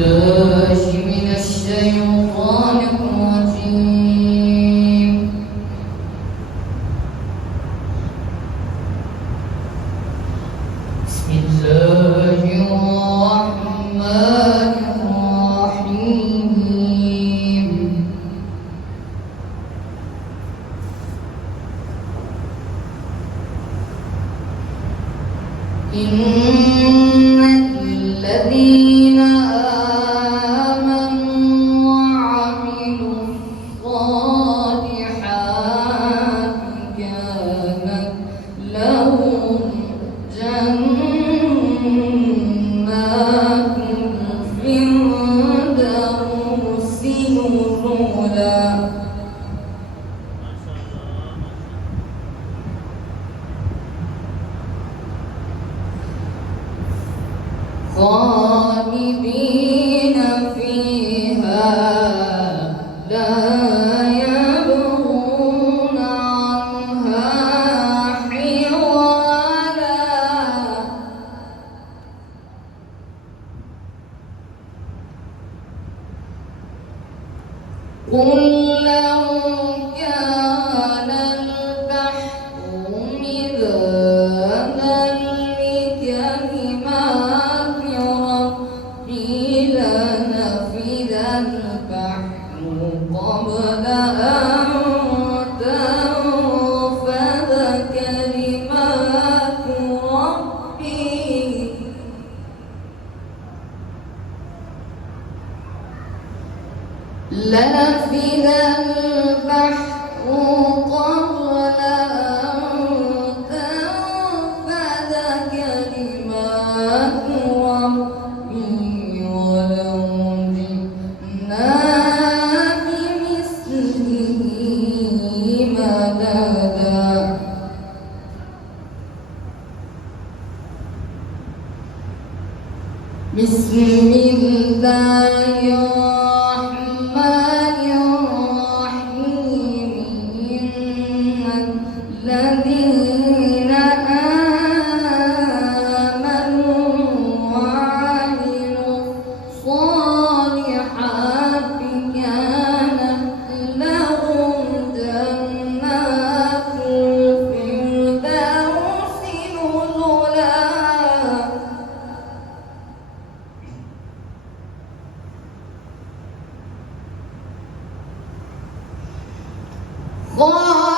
بالله من الشيطان الرجيم. بسم الله الرحمن الرحيم. إن الذين آمنوا وعملوا الصالحات كانت لهم جنات الفردوس نزلا. خالدين فيها لا يبغون عنها حولا. قل لو كان البحر مدادا لكلمات ربي لنفد البحر قبل أن تنفد كلمات ربي لنفد البحر قبل أن تنفد كلمات ربي ولو جئنا بمثله مددا. بسم الله الرحمن الرحيم. إن الذين آمنوا وعملوا الصالحات كانت لهم جنات الفردوس نزلا.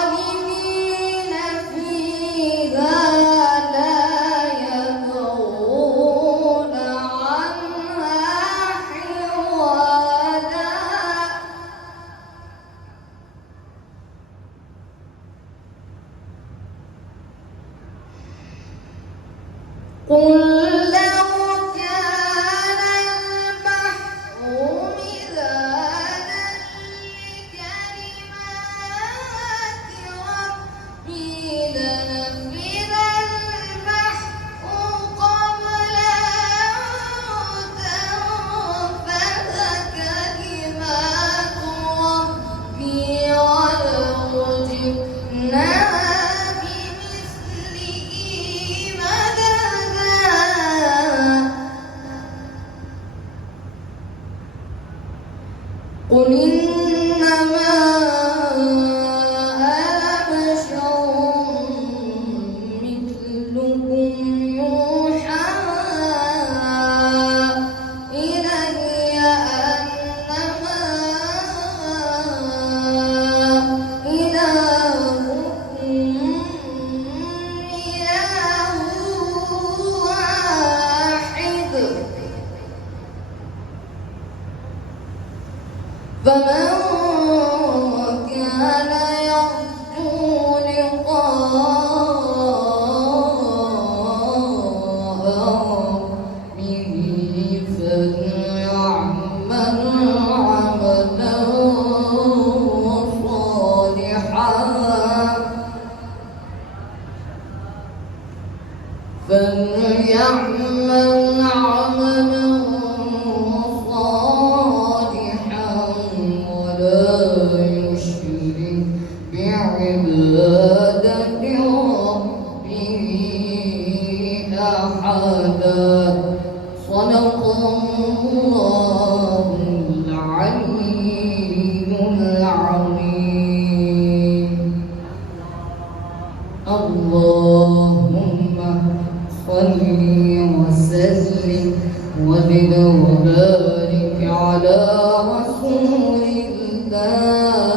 خالدين فيها لا يبغون عنها حولا. قل لو كان البحر مدادا لكلمات ربي لنفد البحر قبل أن تنفد كلمات ربي ولو جئنا بمثله مددا. قل إنما أنا بشر مثلكم يوحى إلي أنما إلهكم إله واحد. فمن كان يرجو لقاء ربه فليعمل عملا صالحا ولا يشرك بعبادة ربه أحدا. صدق الله. اللهم صل وسلم وزد وبارك على رسول الله